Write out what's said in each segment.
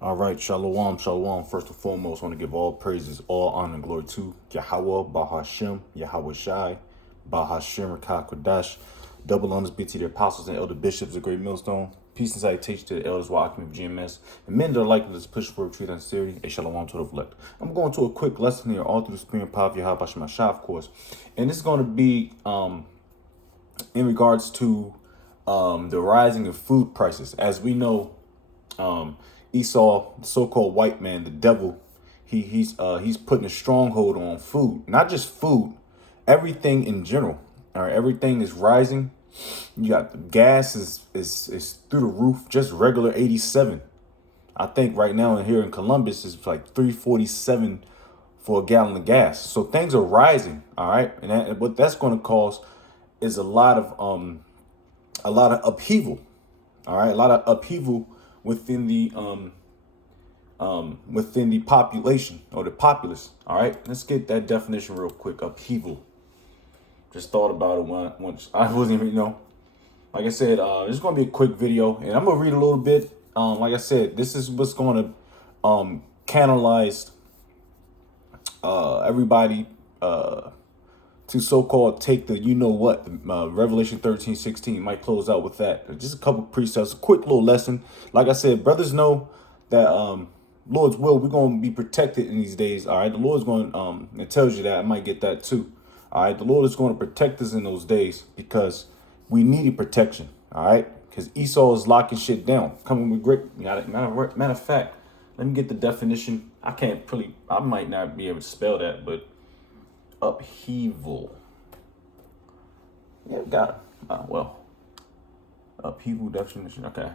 All right, shalom, shalom. First and foremost, I want to give all praises, all honor and glory to Yahweh, Bahashem, Yahweh Shai, Bahashem, Rakah Kodash. Double honors be to the apostles and elder bishops of Great Millstone. Peace and salutation to the elders, Wakim of GMS, and men that are likely to push forward truth and sincerity. A shalom to the elect. I'm going to a quick lesson here, all through the spirit and power of Yahweh Bashem Shah, of course. And this is going to be in regards to the rising of food prices. As we know, Esau, the so-called white man, the devil, he's putting a stronghold on food, not just food, everything in general. All right, everything is rising. You got the gas is through the roof, just regular 87. I think right now here in Columbus is like 347 for a gallon of gas. So things are rising. All right, and what that's going to cause is a lot of upheaval. All right, a lot of upheaval within the population or the populace. All right, let's get that definition real quick. Upheaval. Just thought about it once. I wasn't even, like I said, this is gonna be a quick video, and I'm gonna read a little bit. Like I said, this is what's gonna canalize everybody to so-called take the Revelation 13:16. Might close out with that. Just a couple precepts, a quick little lesson. Like I said, brothers know that Lord's will, we're gonna be protected in these days. All right, the Lord's going it tells you that. I might get that too. All right, the Lord is going to protect us in those days because we needed protection. All right, because Esau is locking shit down, coming with great. Matter of fact, let me get the definition. I might not be able to spell that, but upheaval. Yeah, got it. Upheaval definition. Okay.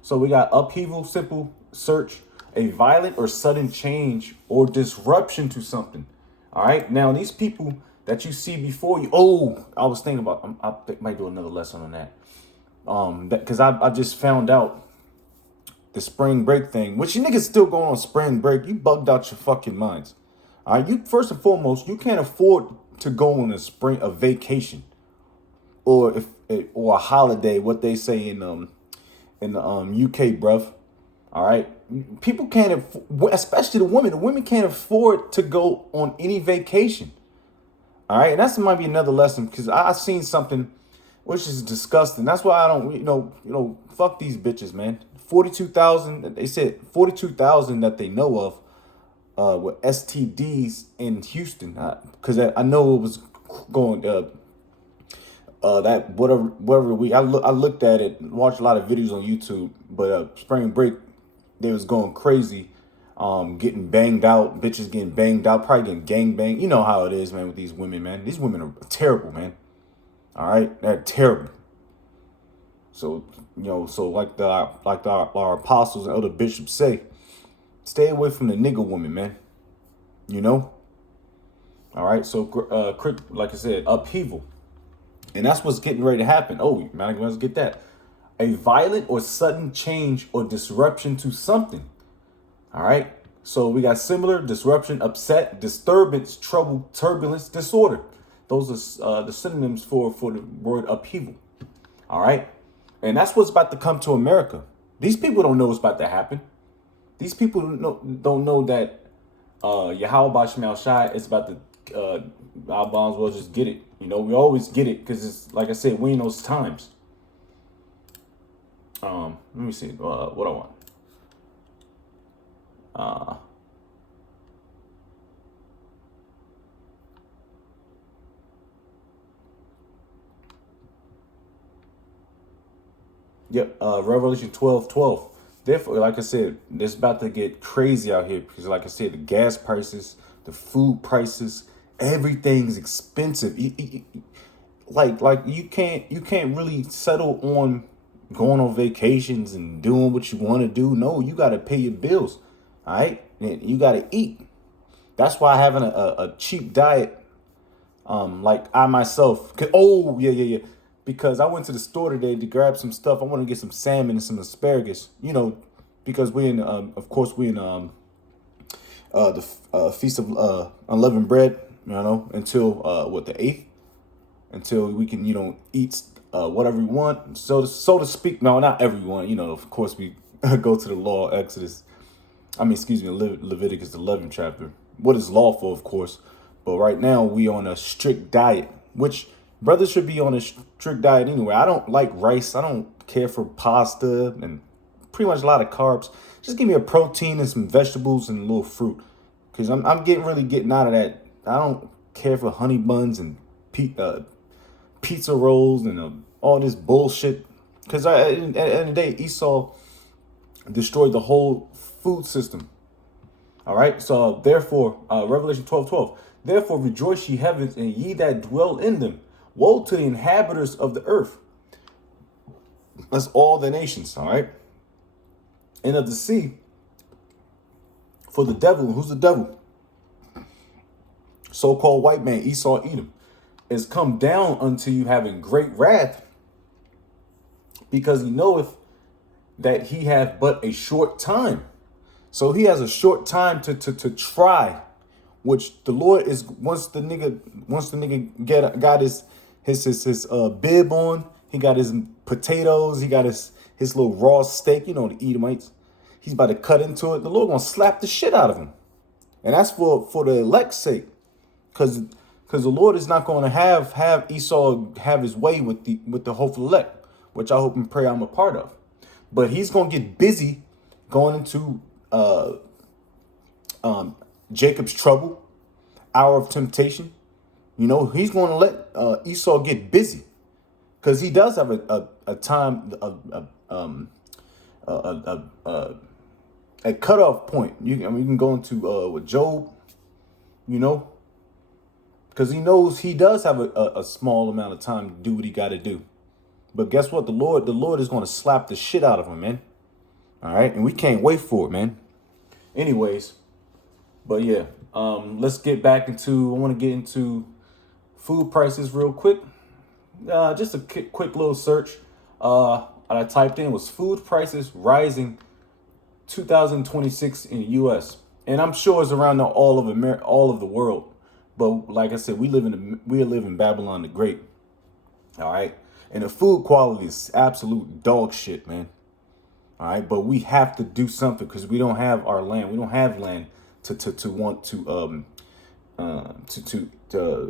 So we got upheaval, simple search, a violent or sudden change or disruption to something. All right. Now, these people that you see before you. Oh, I was thinking about, I might do another lesson on that. Because I just found out the spring break thing, which you niggas still going on spring break. You bugged out your fucking minds. All right. You, first and foremost, you can't afford to go on a vacation or or a holiday, what they say in the UK, bruv. All right, people can't, especially the women. The women can't afford to go on any vacation. All right, and that's might be another lesson because I seen something which is disgusting. That's why I don't, fuck these bitches, man. 42,000. They said 42,000 that they know of with STDs in Houston. Because I know it was going that whatever week I looked at it, watched a lot of videos on YouTube, but spring break they was going crazy, getting banged out, bitches getting banged out, probably getting gang banged. You know how it is, man, with these women, man. These women are terrible, man. All right, they're terrible. So so like our apostles and other bishops say, stay away from the nigga woman, man. You know. All right, so like I said, upheaval. And that's what's getting ready to happen. Oh, man, let's get that. A violent or sudden change or disruption to something. All right. So we got similar, disruption, upset, disturbance, trouble, turbulence, disorder. Those are the synonyms for the word upheaval. All right. And that's what's about to come to America. These people don't know what's about to happen. These people don't know that Yahweh Bashmal Shai is about to, our bonds will just get it. We always get it because it's like I said, we in those times. Let me see what I want. Revelation 12:12. Therefore, like I said, it's about to get crazy out here because, like I said, the gas prices, the food prices, everything's expensive. Like you can't really settle on going on vacations and doing what you want to do. No, you got to pay your bills. All right, and you got to eat. That's why having a cheap diet, like I myself, yeah, because I went to the store today to grab some stuff. I want to get some salmon and some asparagus, because we in, of course, we in the Feast of Unleavened Bread, until the 8th, until we can, eat whatever we want, so to speak. No, not everyone. Of course, we go to the law, Exodus. Excuse me, Leviticus 11 chapter. What is lawful, of course. But right now we on a strict diet, which brothers should be on a strict diet anyway. I don't like rice. I don't care for pasta and pretty much a lot of carbs. Just give me a protein and some vegetables and a little fruit. Because I'm really getting out of that. I don't care for honey buns and pizza rolls and all this bullshit. Because at the end of the day, Esau destroyed the whole food system. All right. So therefore, Revelation 12:12. Therefore rejoice ye heavens and ye that dwell in them. Woe to the inhabitants of the earth. That's all the nations. All right. And of the sea. For the devil, who's the devil? So-called white man, Esau, Edom, is come down unto you having great wrath, because he knoweth that he hath but a short time. So he has a short time to try, which the Lord is once the nigga got his bib on, he got his potatoes, he got his little raw steak, the Edomites. He's about to cut into it. The Lord gonna slap the shit out of him. And that's for the elect's sake. Because the Lord is not going to have Esau have his way with the hopeful elect, which I hope and pray I'm a part of. But he's going to get busy going into Jacob's trouble, hour of temptation. He's going to let Esau get busy, because he does have a time, a cutoff point. You can go into with Job, because he knows he does have a small amount of time to do what he got to do. But guess what? The Lord is going to slap the shit out of him, man. All right. And we can't wait for it, man. Anyways. But yeah, let's get back into, I want to get into food prices real quick. Just a quick little search. I typed in was food prices rising 2026 in the U.S. And I'm sure it's around all of America, all of the world. But like I said, we live in Babylon the Great. All right. And the food quality is absolute dog shit, man. All right. But we have to do something, because we don't have our land. We don't have land to want to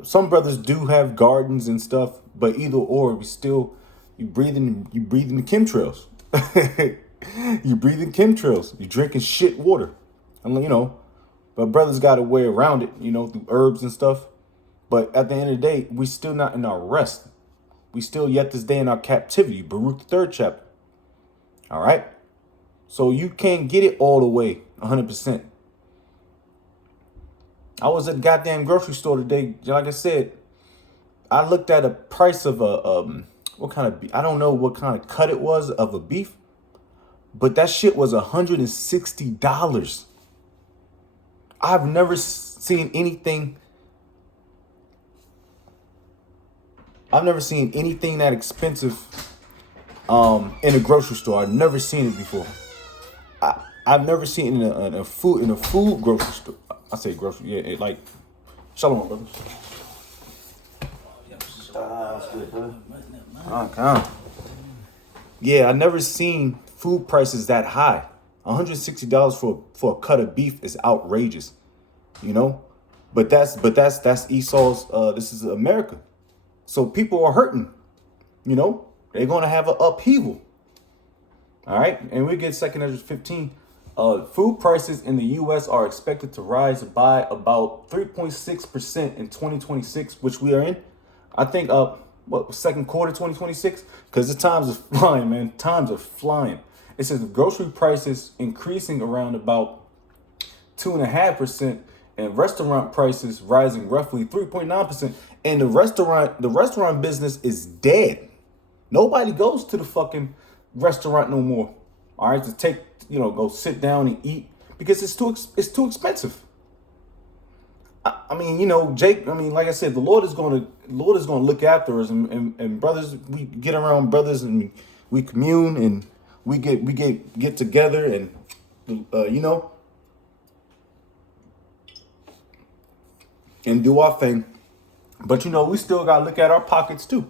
some brothers do have gardens and stuff, but either or, you breathing the chemtrails. You breathing chemtrails. You drinking shit water. And but brothers got a way around it, through herbs and stuff. But at the end of the day, we still not in our rest. We still yet this day in our captivity. Baruch the 3rd chapter. All right. So you can't get it all the way 100%. I was at the goddamn grocery store today. Like I said, I looked at a price of what kind of beef? I don't know what kind of cut it was of a beef, but that shit was $160. I've never seen anything. I've never seen anything that expensive in a grocery store. I've never seen it before. I've never seen it in a food grocery store. I say grocery, yeah, like shalom, brother. That's good, brother. Okay. Yeah, I never seen food prices that high. $160 for a cut of beef is outrageous, But that's Esau's. This is America, so people are hurting. They're gonna have an upheaval. All right, and we get 2 Ezra 15. Food prices in the U.S. are expected to rise by about 3.6% in 2026, which we are in. I think second quarter 2026, because the times are flying, man. Times are flying. It says the grocery prices increasing around about 2.5%, and restaurant prices rising roughly 3.9%. And the restaurant business is dead. Nobody goes to the fucking restaurant no more. All right, to take, go sit down and eat, because it's too expensive. Jake. Like I said, the Lord is going to look after us, and brothers, we get around brothers and we commune and we get together and and do our thing. But we still gotta look at our pockets too.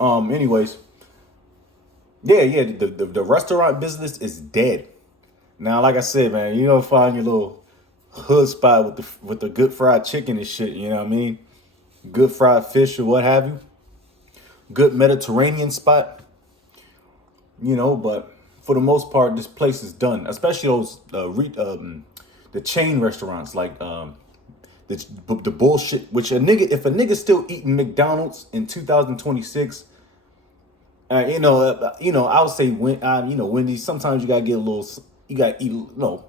Anyways, Yeah, yeah. The restaurant business is dead. Now, like I said, man, you know, find your little hood spot with the good fried chicken and shit. You know what I mean? Good fried fish or what have you. Good Mediterranean spot. You know, but for the most part, this place is done. Especially those the chain restaurants like the bullshit. Which a nigga, if a nigga still eating McDonald's in 2026, I would say Wendy's. Sometimes you gotta get a little. You gotta eat. No,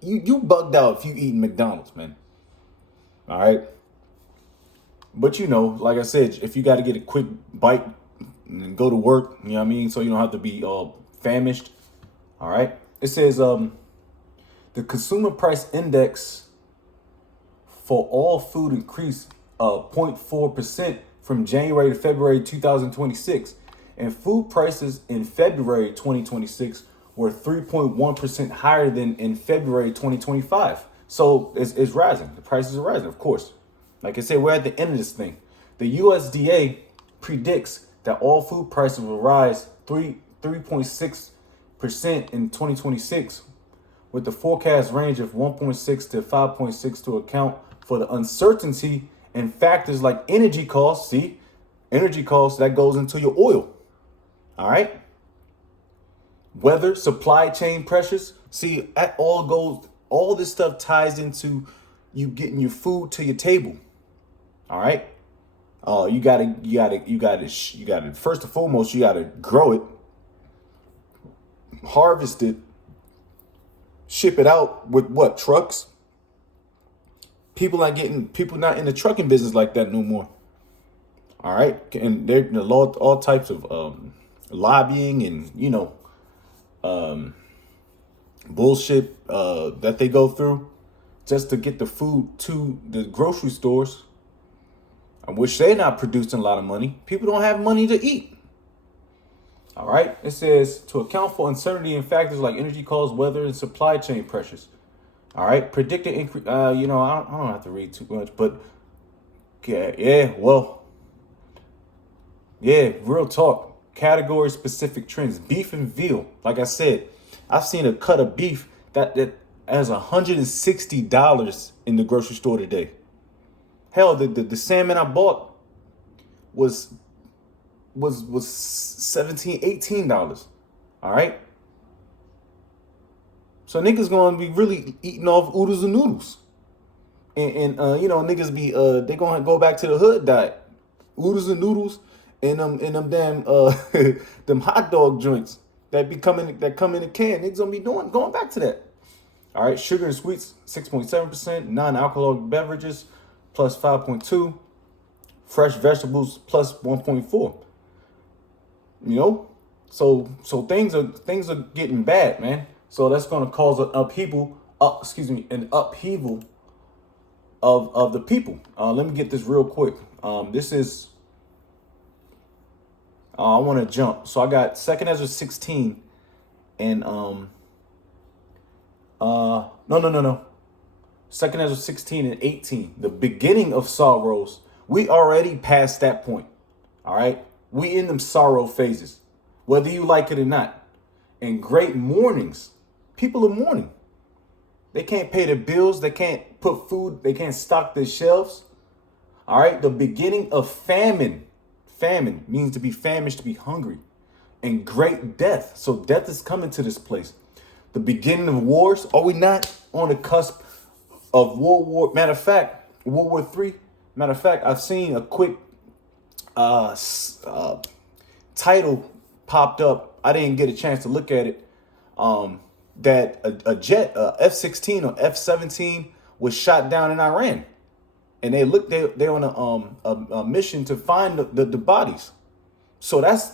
you bugged out if you eating McDonald's, man. All right, but like I said, if you got to get a quick bite and go to work, you know what I mean, so you don't have to be famished. All right, it says the consumer price index for all food increased 0.4% from January to February 2026. And food prices in February 2026 were 3.1% higher than in February 2025. So it's rising. The prices are rising, of course. Like I said, we're at the end of this thing. The USDA predicts that all food prices will rise 3.6% in 2026, with the forecast range of 1.6 to 5.6 to account for the uncertainty and factors like energy costs. See, energy costs, that goes into your oil. All right. Weather, supply chain pressures. See, that all this stuff ties into you getting your food to your table. All right. You gotta, first and foremost, you gotta grow it, harvest it, ship it out with what? Trucks? People not in the trucking business like that no more. All right. And there's all types of lobbying and, bullshit that they go through just to get the food to the grocery stores, which they're not producing a lot of money. People don't have money to eat. All right. It says to account for uncertainty in factors like energy costs, weather, and supply chain pressures. All right. Predicted increase. I don't have to read too much, but real talk. Category specific trends. Beef and veal. Like I said, I've seen a cut of beef that has $160 in the grocery store today. Hell, the salmon I bought was 17, $18. All right. So niggas gonna be really eating off oodles and noodles. And niggas be they gonna go back to the hood diet. Oodles and noodles and them damn them hot dog joints that come in a can. Niggas gonna be going back to that. All right, sugar and sweets 6.7%, non-alcoholic beverages plus 5.2, fresh vegetables plus 1.4. So things are getting bad, man. So that's gonna cause an upheaval of the people. Let me get this real quick. This is I want to jump. So I got 2nd Ezra 16 and no. 2nd Ezra 16 and 18. The beginning of sorrows. We already passed that point. All right. We in them sorrow phases, whether you like it or not. And great mournings. People are mourning. They can't pay their bills. They can't put food. They can't stock their shelves. All right. The beginning of famine. Famine means to be famished, to be hungry. And great death. So death is coming to this place. The beginning of wars. Are we not on the cusp of World War? Matter of fact, World War III. Matter of fact, I've seen a quick title popped up. I didn't get a chance to look at it. That a jet, F-16 or F-17 was shot down in Iran. And they're on a mission to find the bodies. So that's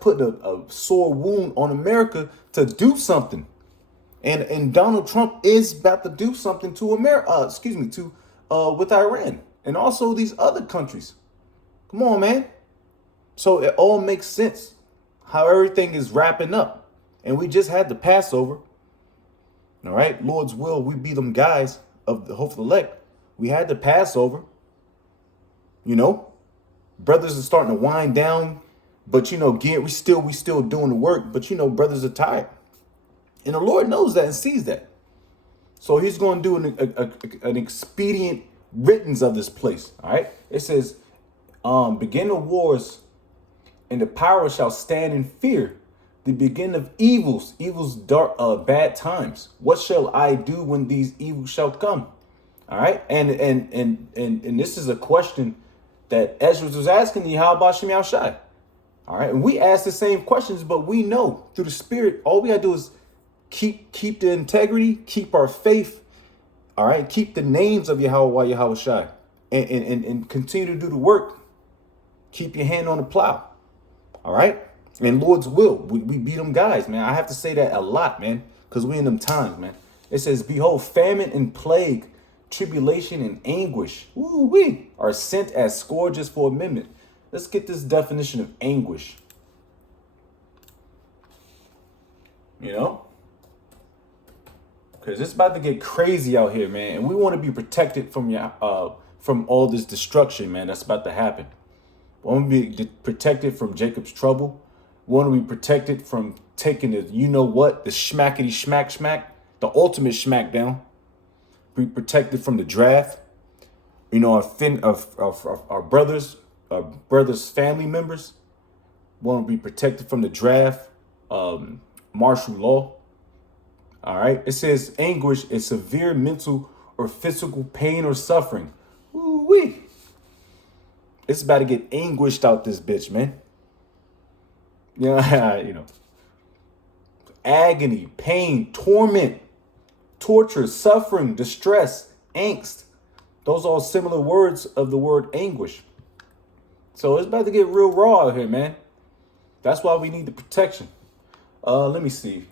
putting a sore wound on America to do something. And Donald Trump is about to do something to America, with Iran and also these other countries. Come on, man. So it all makes sense how everything is wrapping up. And we just had the Passover. All right, Lord's will, we be them guys of the hopeful elect. We had the Passover, Brothers are starting to wind down, but again, we still doing the work, but brothers are tired. And the Lord knows that and sees that. So he's going to do an expedient riddance of this place. All right. It says, begin the wars, and the power shall stand in fear. The beginning of evils dark, bad times. What shall I do when these evils shall come? All right. And this is a question that Ezra was asking you. How about Shem Shai? All right. And we ask the same questions, but we know through the Spirit, all we got to do is keep the integrity, keep our faith. All right. Keep the names of Yahweh Shai, and continue to do the work. Keep your hand on the plow. All right. And Lord's will, we beat them guys, man. I have to say that a lot, man, because we in them times, man. It says, behold, famine and plague, tribulation and anguish, we are sent as scourges for amendment. Let's get this definition of anguish. Because it's about to get crazy out here, man. And we want to be protected from all this destruction, man, that's about to happen. We want to be protected from Jacob's trouble. We want to be protected from taking the schmackety smack, the ultimate smackdown. Be protected from the draft. Our brothers' family members want to be protected from the draft, martial law. All right. It says anguish is severe mental or physical pain or suffering. Woo-wee. It's about to get anguished out this bitch, man. Agony, pain, torment, torture, suffering, distress, angst. Those are all similar words of the word anguish. So it's about to get real raw out here, man. That's why we need the protection. Let me see.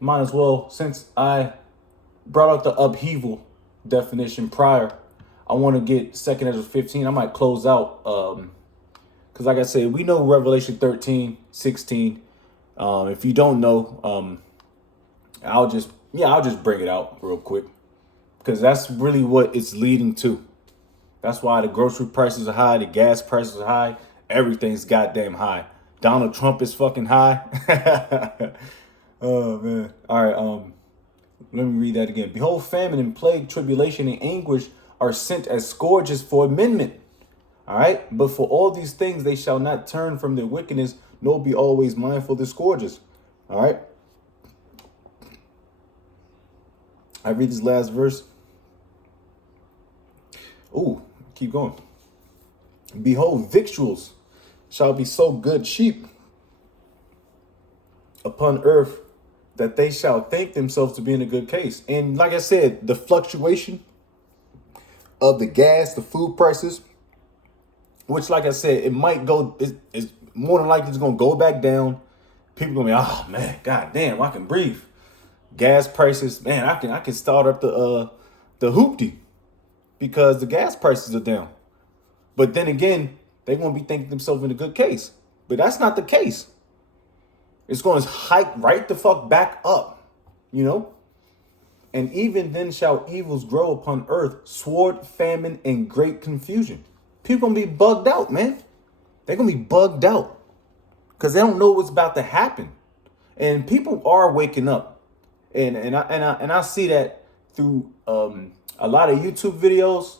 Might as well, since I brought out the upheaval definition prior, I want to get 2 Ezra 15. I might close out because like I said, we know Revelation 13, 16. If you don't know, I'll just bring it out real quick because that's really what it's leading to. That's why the grocery prices are high, the gas prices are high, everything's goddamn high. Donald Trump is fucking high. Oh man. All right, let me read that again. Behold, famine and plague, tribulation and anguish are sent as scourges for amendment. All right. But for all these things, they shall not turn from their wickedness, nor be always mindful of the scourges. All right. I read this last verse. Ooh, keep going. Behold, victuals shall be so good cheap upon earth that they shall think themselves to be in a good case. And like I said, the fluctuation of the gas, the food prices, which like I said, it might go, it's more than likely it's going to go back down. People going to be, oh man, god damn, I can breathe. Gas prices, man, I can start up the hoopty because the gas prices are down. But then again, they're going to be thinking themselves in a good case. But that's not the case. It's going to hike right the fuck back up, And even then shall evils grow upon earth, sword, famine, and great confusion. People going to be bugged out, man. They're going to be bugged out because they don't know what's about to happen. And people are waking up. And I see that through a lot of YouTube videos,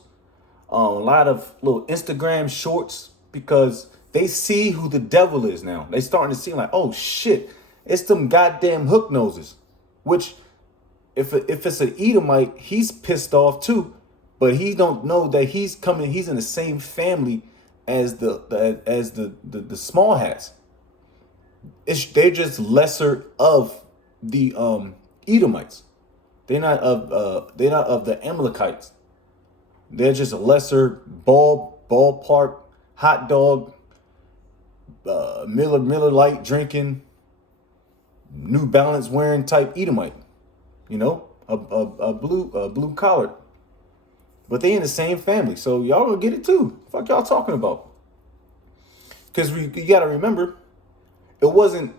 a lot of little Instagram shorts, because they see who the devil is now. They starting to see like, oh shit, it's them goddamn hook noses. Which, if it's an Edomite, he's pissed off too, but he don't know that he's in the same family as the small hats. They're just lesser of the Edomites. They're not of the Amalekites. They're just a lesser ballpark hot dog, Miller Lite drinking, New Balance wearing type Edomite, a blue collar. But they in the same family, so y'all gonna get it too. Fuck y'all talking about? Because you gotta remember, it wasn't.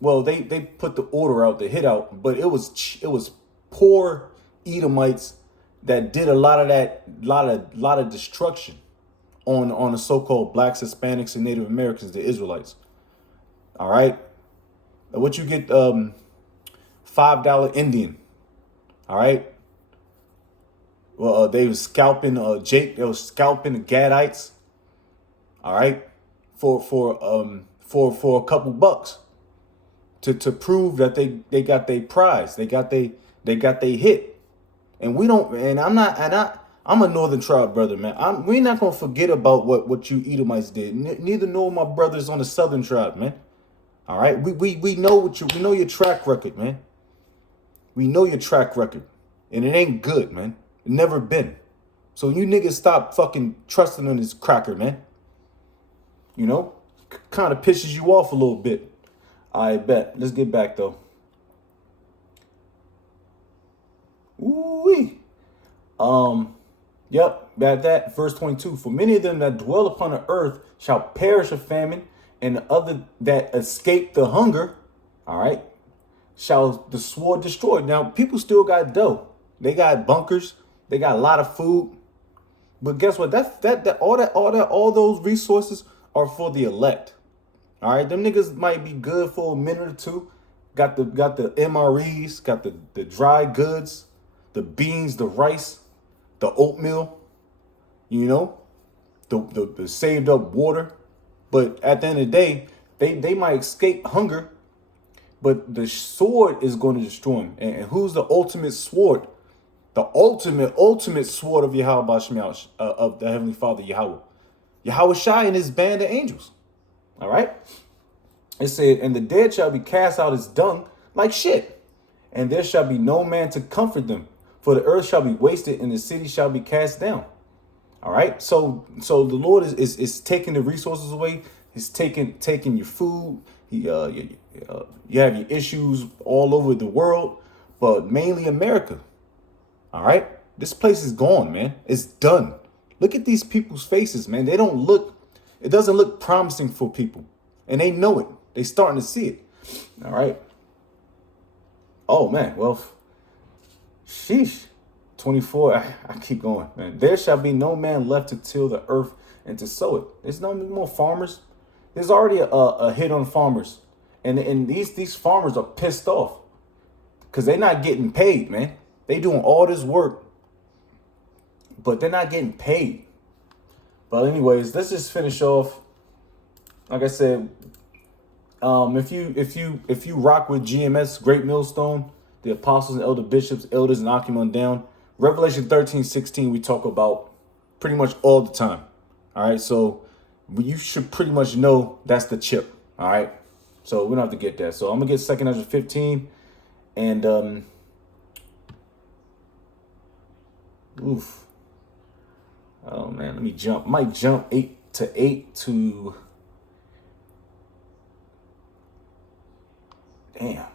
Well, they put the order out, the hit out, but it was poor Edomites that did a lot of that, lot of destruction on the so-called blacks, Hispanics, and Native Americans, the Israelites. All right, what you get? $5 Indian. All right. Well, they was scalping Jake. They was scalping the Gadites. All right, for a couple bucks to prove that they got their prize. They got they hit. And we don't. And I'm a Northern tribe brother, man. We're not gonna forget about what you Edomites did. Neither nor my brothers on the Southern tribe, man. All right, we know we know your track record, man. We know your track record, and it ain't good, man. It never been. So you niggas stop fucking trusting in this cracker, man. You know, kind of pisses you off a little bit. I bet. Let's get back though. Ooh-wee. Yep, that verse 22. For many of them that dwell upon the earth shall perish of famine, and the other that escape the hunger, all right, shall the sword destroy. Now, people still got dough. They got bunkers. They got a lot of food. But guess what? All those resources are for the elect. All right, them niggas might be good for a minute or two. Got the MREs, got the dry goods, the beans, the rice, the oatmeal, you know, the saved up water. But at the end of the day, they might escape hunger, but the sword is going to destroy them. And who's the ultimate sword? The ultimate sword of Yahweh Bashmiel, of the Heavenly Father Yahweh. Yahweh Shai and his band of angels. All right? It said, and the dead shall be cast out as dung like shit. And there shall be no man to comfort them. For the earth shall be wasted and the city shall be cast down. All right? So the Lord is taking the resources away. He's taking your food. You have your issues all over the world, but mainly America. All right? This place is gone, man. It's done. Look at these people's faces, man. It doesn't look promising for people. And they know it. They starting to see it. All right? Oh, man. Well, sheesh. 24. I keep going, man. There shall be no man left to till the earth and to sow it. There's no more farmers. There's already a hit on farmers. And these farmers are pissed off because they're not getting paid, man. They doing all this work, but they're not getting paid. But anyways, let's just finish off. Like I said, if you rock with GMS, Great Millstone, the apostles and elder bishops, elders, and Achiman down, Revelation 13:16 we talk about pretty much all the time. All right, so you should pretty much know that's the chip. All right, so we don't have to get that. So I'm gonna get 2 Ezra 15, and oof. Oh man, let me jump. I might jump 8 to damn.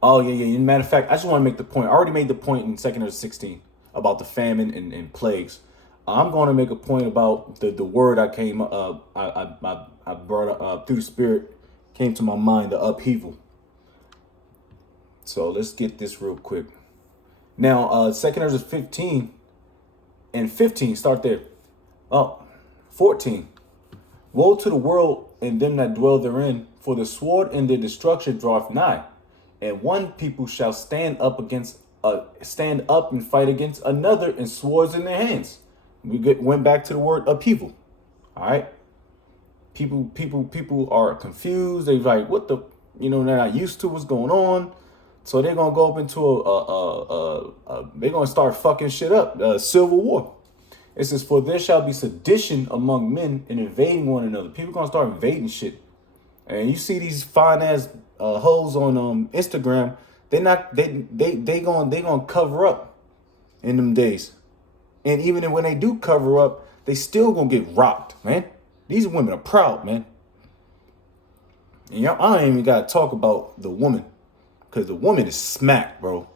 Oh yeah. Matter of fact, I just want to make the point. I already made the point in 2 Ezra 16 about the famine and plagues. I'm going to make a point about the word I brought up through the Spirit came to my mind, the upheaval. So let's get this real quick. Now, 2 Ezra 15 and 15, start there. 14. Woe to the world and them that dwell therein, for the sword and their destruction draweth nigh. And one people shall stand up and fight against another, and swords in their hands. Went back to the word upheaval. All right. People are confused. They're like, what the, they're not used to what's going on. So they're going to go up into they're going to start fucking shit up. Civil war. It says, for there shall be sedition among men and invading one another. People going to start invading shit. And you see these fine ass hoes on Instagram. They gonna cover up in them days. And even when they do cover up, they still gonna get rocked, man. These women are proud, man. And I ain't even gotta talk about the woman, because the woman is smacked, bro.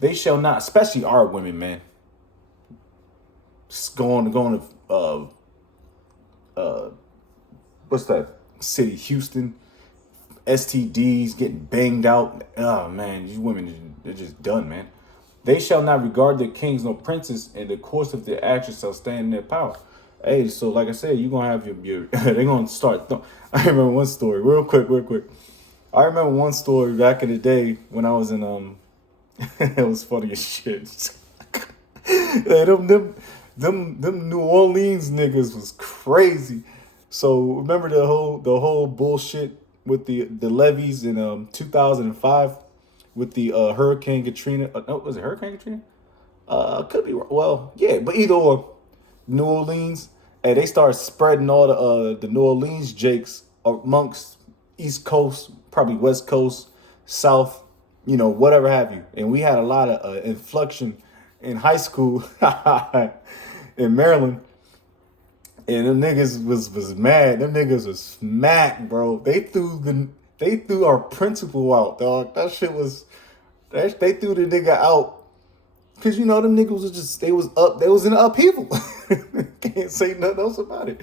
They shall not, especially our women, man. Just going to what's that city, Houston, STDs, getting banged out. Oh man, these women, they're just done, man. They shall not regard their kings nor princes, and the course of their actions shall stand in their power. Hey, so like I said, you're gonna have your they're gonna start. I remember one story, real quick, real quick. I remember one story back in the day when I was in it was funny as shit. Yeah, them New Orleans niggas was crazy. So remember the whole bullshit with the levees in 2005 with the Hurricane Katrina. No, was it Hurricane Katrina? Could be wrong. Well, yeah, but either or, New Orleans, and they started spreading all the New Orleans jakes amongst East Coast, probably West Coast, South, whatever have you. And we had a lot of inflection in high school in Maryland, and them niggas was mad. Them niggas was smacked, bro. They threw our principal out, dog. That shit was they threw the nigga out because them niggas was just they was in an upheaval. Can't say nothing else about it.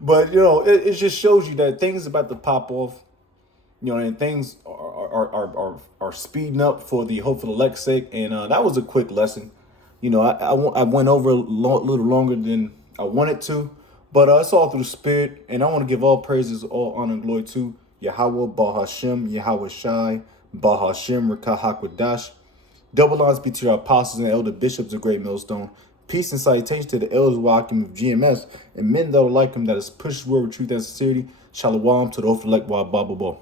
But it just shows you that things about to pop off. And things are speeding up for the hopeful elect's sake. And that was a quick lesson. I went over a little longer than I wanted to, but it's all through the spirit. And I want to give all praises, all honor and glory to Yahweh, Bahashem, Yahweh Shai, Bahashem, Rakahakwadash. Double honors be to your apostles and elder bishops of Great Millstone. Peace and salutation to the elders walking of GMS and men that are like him that is pushed word with truth and sincerity. Shalom to the hopeful elect, Baba Ball.